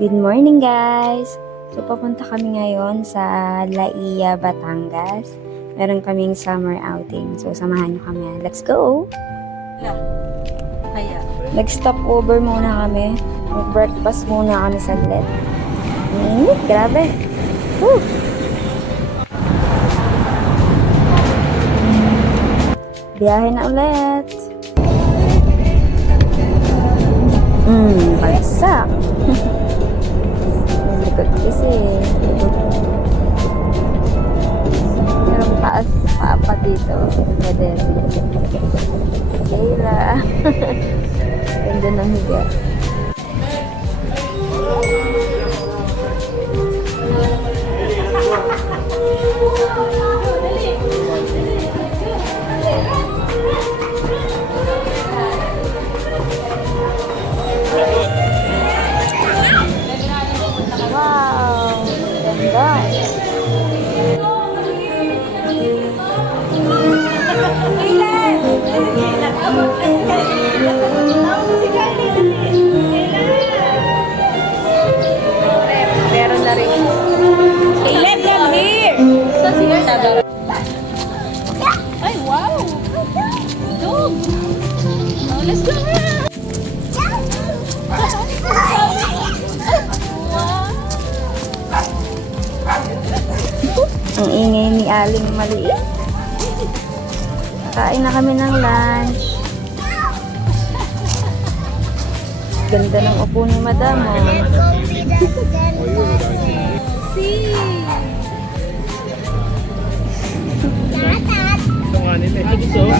Good morning guys! So papunta kami ngayon sa Laia, Batangas. Meron kaming summer outing. So samahan nyo kami. Let's go! Kaya. Nag-stop over muna kami. Mag-breakfast muna kami saglit. Ang init, grabe! Woo! Biyahe na ulit! Bagsak! Likod kasi. Merong taas pa dito. Pwede. Kayla. Ganda ng higa. Wow! Ganda! Meron na rin. Let them here! Ay, wow! Dog! Oh, let's go! Ang ingay ni Aling maliit. Kain na kami ng lunch. Ganda ng upo ni Madam. See! Gusto nga nila eh. Gusto?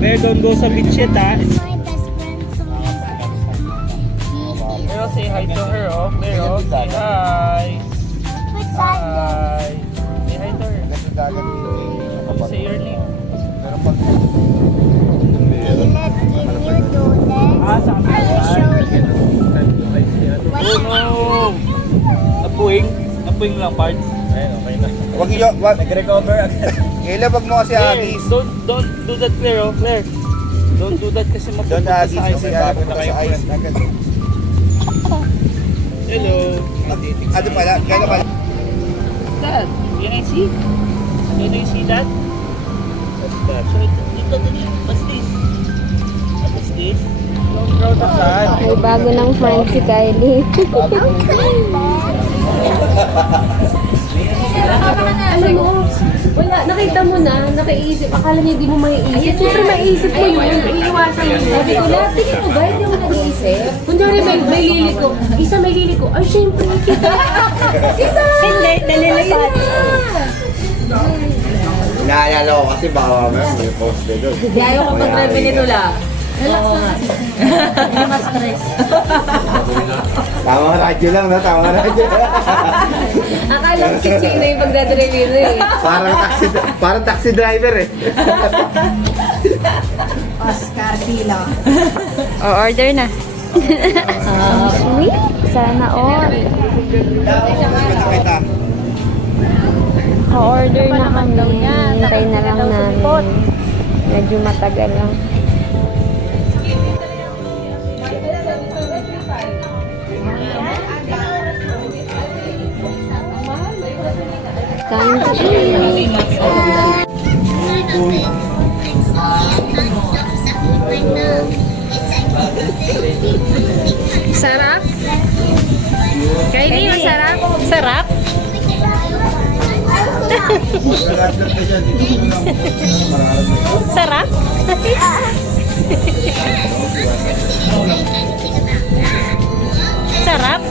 Bear, don't go sa beach yet, ha? Pero say hi to her, oh. Bear, oh. Say hi. Hi. Say hi to her. Say your name. Ah, sa Oh no! Napuing? Napuing lang parts. Ayun, okay na. Wag niyo, wag. Nag-recover agad. Kailan wag mo kasi agis. Don't do that, Claire, oh. Claire. Don't do that kasi Don't mapupunta agis sa ice. kasi Bago na sa kayo ice friend. agad. Hello. Ano pala? Kailan pala? What's that? Can I see? Can you see that? What's that? So, ito din. What's this? What is this? May bago ng friend si Kylie. Alam mo, wala, nakita mo na, nakaiisip, akala niya di mo maiisip. Siyempre maiisip mo yun, iiwasan mo. Sabi ko, lahat, tingin mo ba, hindi mo nag-iisip? Kunyari may lili ko, isa may lili ko, ay siyempre, kita! Kita! Hindi, nalilisat. Naalala ko kasi baka mamaya may post din doon. Hindi, ayaw ko pag-review nito lang. Relax na. Hindi mas stress. Tama radyo lang, no? Tama radyo. Akala ko si Chino yung pagdadreview nito eh. Parang taxi driver eh. Oscar Tila. O-order na. Sweet. Sana all. Kita. Ka-order na kami. Hintay na lang namin. Medyo matagal lang. Time to eat. Sarap? Kylie, masarap? Sarap? Sarap? Sarap?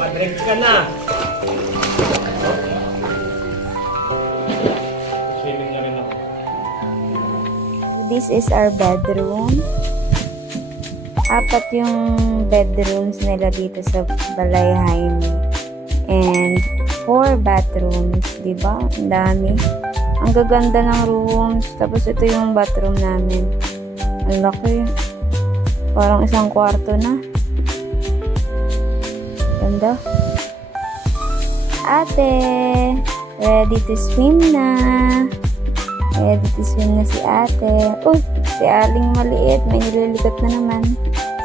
Madrex ka na. this is our bedroom. 4 yung bedrooms nila dito sa Balay Jaime. And 4 bathrooms, di ba? Ang dami. Ang gaganda ng rooms. Tapos ito yung bathroom namin. Ang laki. Parang isang kwarto na. Ganda. Ate, ready to swim na. Ready to swim na si ate. Uy, si Aling maliit. May nililikot na naman.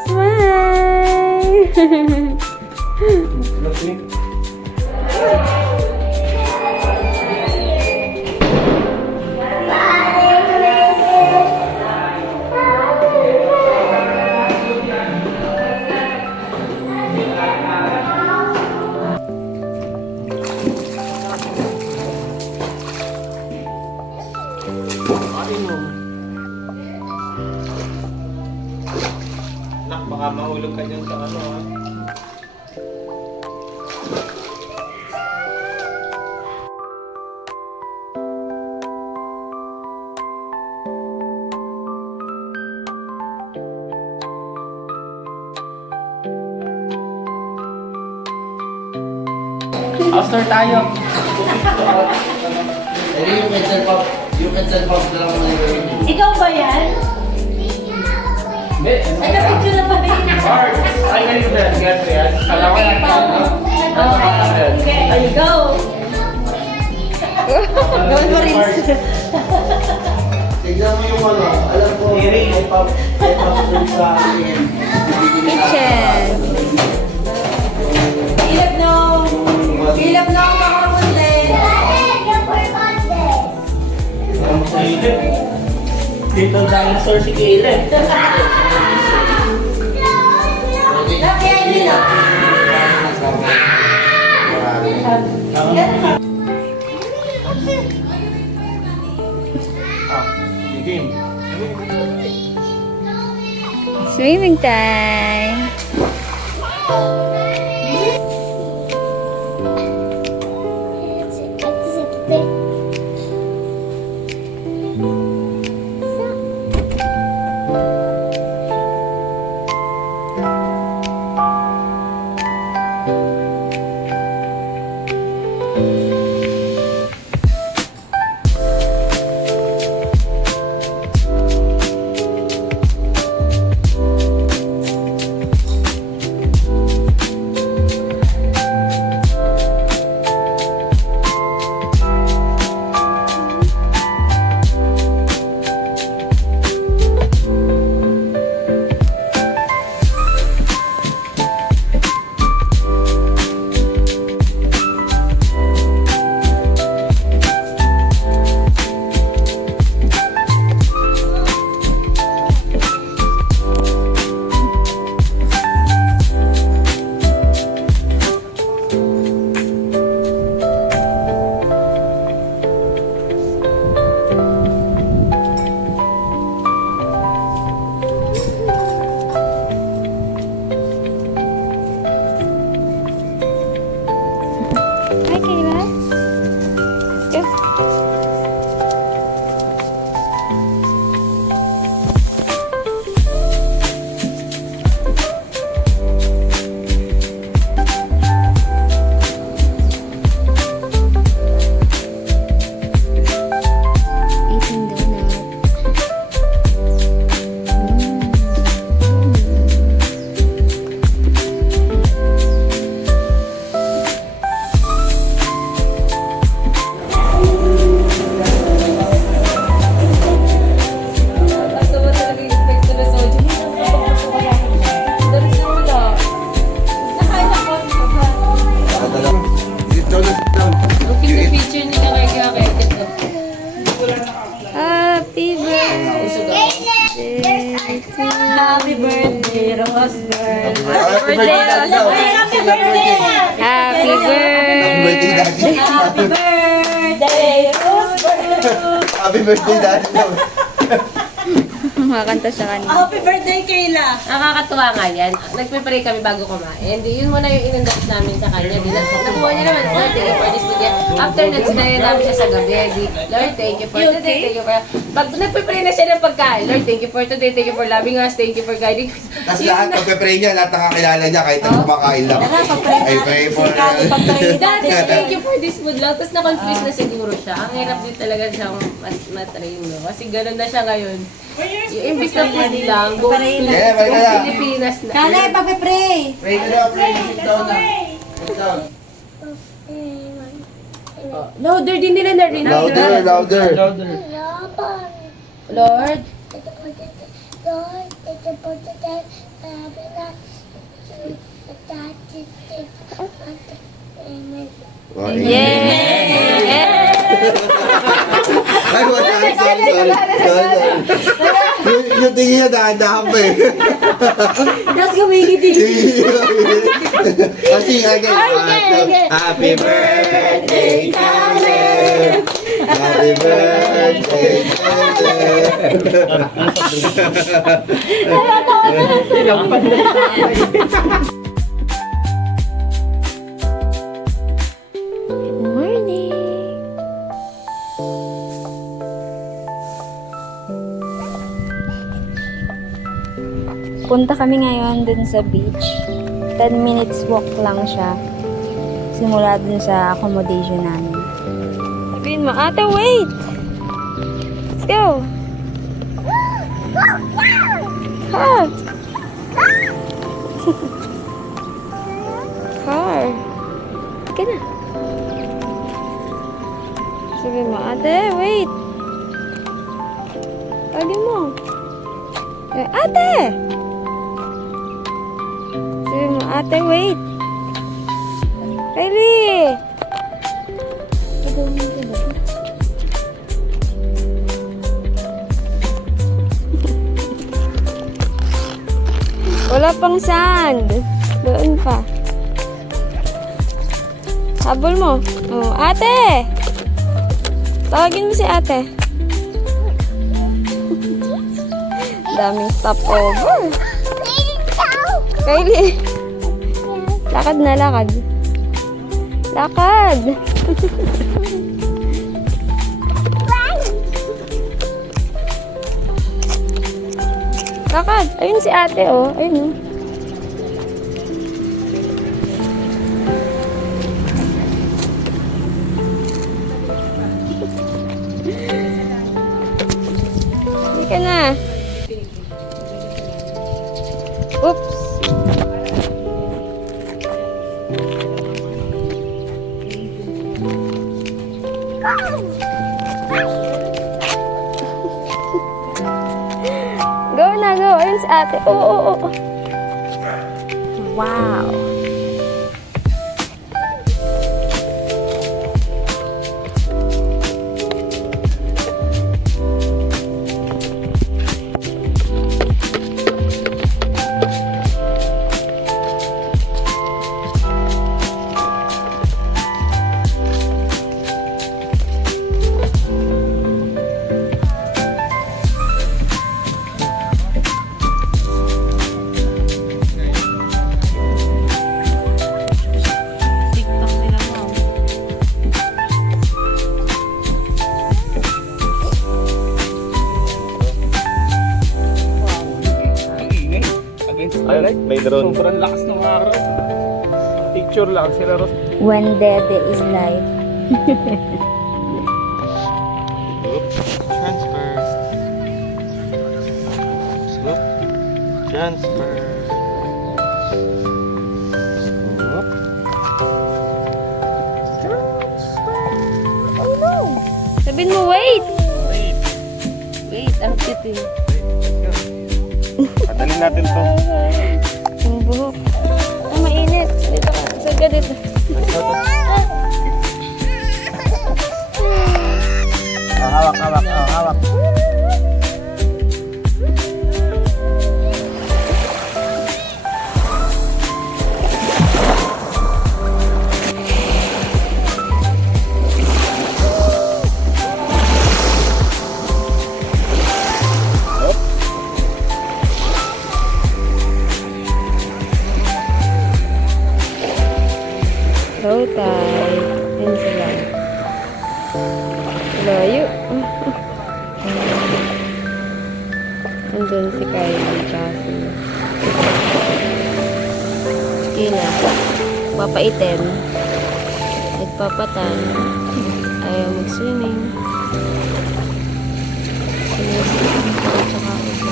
Smile! Nak, baka mahulog ka dyan sa ano ha. After tayo. Yung pencil pop. Yung pencil pop na lang muna yung gawin. Ikaw ba yan? Hindi. Ay, napicture na pa rin. Art! Ay, ganito ba yan? Ganito yan? Kala ko yan. There you go. Gawin mo rin. Tignan mo yung ano. Alam ko, may pop dun sa akin. Kitchen. Ilap na ako makakunti. Dito dinosaur si Caleb. Game. Swimming time. Hi, Kayla. Go. Eating donut. Basta ba talaga yung effect na sa audio? Hindi na papapasok ko yan. Dalis na wala. Nakain ako. Dito lang. Look in the picture nila kay Kakay. Happy birthday to Happy birthday, Rosbert. Happy birthday, Daddy. Happy birthday! Happy birthday. Daddy. Happy birthday, Rosbert! Happy birthday, Daddy. kumakanta siya kanina. Happy birthday, Kayla! Nakakatuwa nga yan. Nagpe-pray kami bago kumain. Di yun muna yung inundot namin sa kanya. Di nakuha niya naman, Lord, thank you for this food. After that, sinayin namin siya sa gabi. Di, Lord, thank you for today. Thank you for... Pag nagpe-pray na siya ng pagkain, Lord, thank you for today. Thank you for loving us. Thank you for guiding us. Tapos lahat, pagpe-pray niya, lahat nakakilala niya kahit na kumakain lang. I pray for... Dati, thank you for this food lang. Tapos na-confuse na siguro siya. Ang hirap din talaga siyang matrain, no? Kasi gano'n na siya ngayon. Yung imbis na food lang, buong Pilipinas na. Kala, pagpe-pray! Pray ka daw, pray. Sit down na. Sit down. Louder din nila narinig. Louder, louder. Lord, Ay, sorry. Yung tingin niya dahan-dahan pa eh. Tapos gumigiti. Kasi happy birthday, Caleb! Happy birthday, Morning! Punta kami ngayon dun sa beach. 10 minutes walk lang siya. Simula dun sa accommodation namin. Sabihin mo, ate, wait! Let's go! Car! Car! Ka na. Sabihin mo, ate, wait! Tawagin mo. Ate! Sabihin mo, ate, wait! Kylie! Wala pang sand. Doon pa. Habol mo. Oh, ate! Tawagin mo si ate. Daming stopover. Kylie. Lakad na, lakad. Lakad. Lakad. Ayun si ate, oh. Ayun, oh. Hindi ka na. Oops. Go na, go. Ayun si ate. Oo. Wow. May drone. Sobrang lakas ng araw. Picture lang sila ron. When Dede is live. Transfer. Swoop. Transfer. Swoop. Oh no! Sabihin mo, wait! wait, ang cute eh. Padalin natin to. Ang buhok. Oh, mainit. Dito ka. Saga dito. Hawak. So tight. Yun sila. Layo. Andun si Kylie kasi. Kina. Papaitim. Nagpapatan. Ayaw mag-swimming. Sinisip ko tsaka ubo.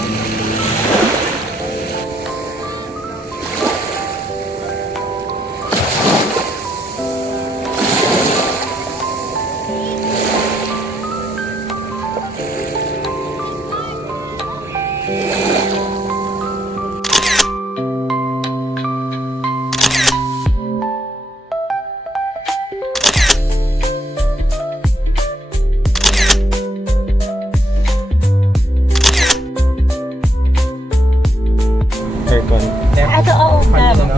Aircon. Ito, oo. Tama.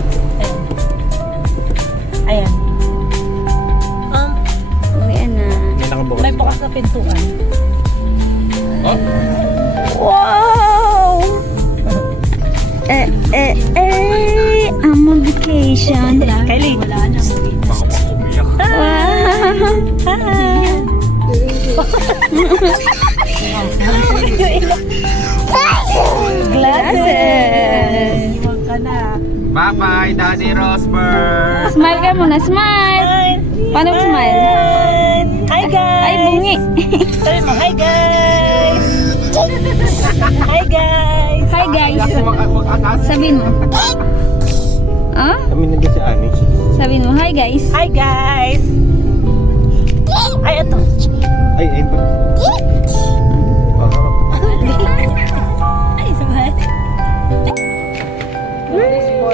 Ayan. Uwian na. May nakabukas May pa. bukas na pintuan. Oh? Wow! I'm on vacation. Kylie. Wala na. Baka umiyak. Glasses! Iwan ka na. Bye-bye, Daddy Rosper! Smile ka muna, smile! Paano smile? Hi guys! Ay, bungi! Sabi mo, hi guys! Hi guys! Hi guys! Sabihin mo. Ah? Kami nandun si Ani. Sabihin mo, hi guys! Hi guys! Ay, ito. Ay, ba? Ay, sabay.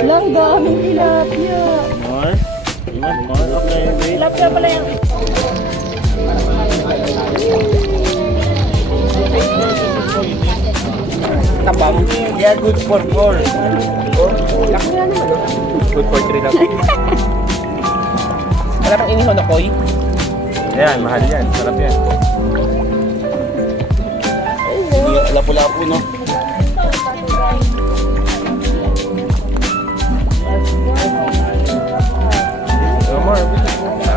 Lang daming tilapia. More? You want more? Okay, wait. Tilapia pala yan. Tabang. Yeah, good for 4. Oh, laki na naman. Good for 3 lang. Wala pang inihaw na koi? Ayan, mahal yan. Sarap yan. Hindi yung lapu-lapu, no? No more.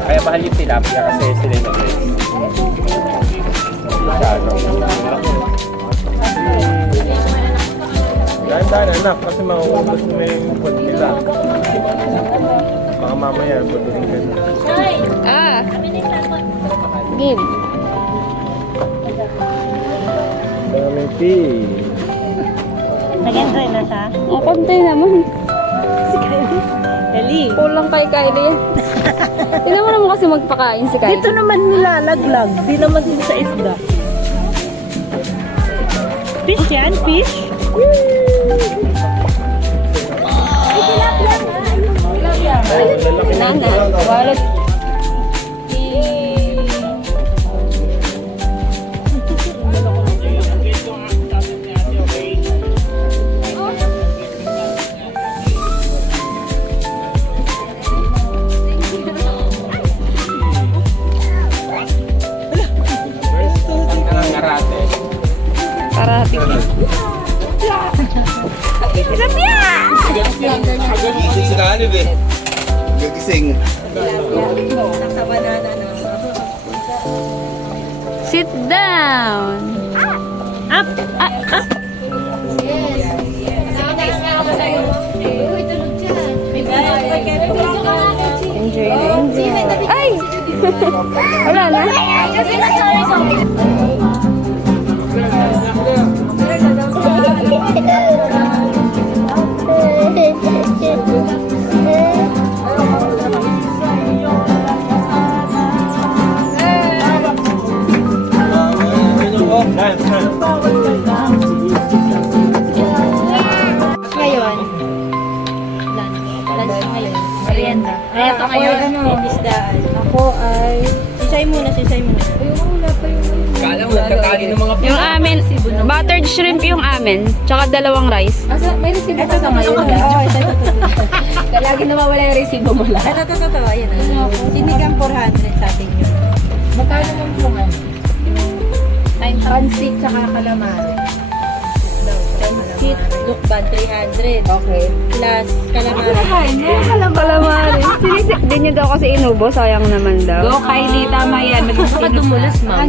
Kaya mahal yung tilapia kasi sila yung nag-raise. Masyado. Dahan-dahan anak kasi mauubos mo yung food nila. Baka mamaya, buturin ka na. Ah! Game. Daming tea. Nag-enjoy na siya. Ang kontay naman. Si Kylie. Kylie. Kulang kay Kylie yan. Tignan mo naman kasi magpakain si Kylie. Dito naman nilalaglag. Di naman din sa isda. Fish yan? Fish? Nana, wallet. Nangangarate. Karate. Gising si Kalib eh. Gagising. Sit down. Up! Enjoy na enjoy. Ay! Wala na. Ngayon. Lunch ngayon. Merienda. Ito ngayon. Isdaan. Ako ay... Sisay muna. Kala mo, nagkakali ng mga Yung amin, buttered shrimp yung amin. Tsaka dalawang rice. May resibo ka sa ngayon. Lagi nawawala yung resibo mo lang. Ito. Ayan. Sinigang 400 sa atin yun. Magkano mong bungan? Pansit tsaka calamari. sheet, look band, 300. Okay. Plus calamari. Calamari. Sinisik din niyo daw kasi inubo. Sayang naman daw. Kylie, tama yan. Baka dumulas, ma'am.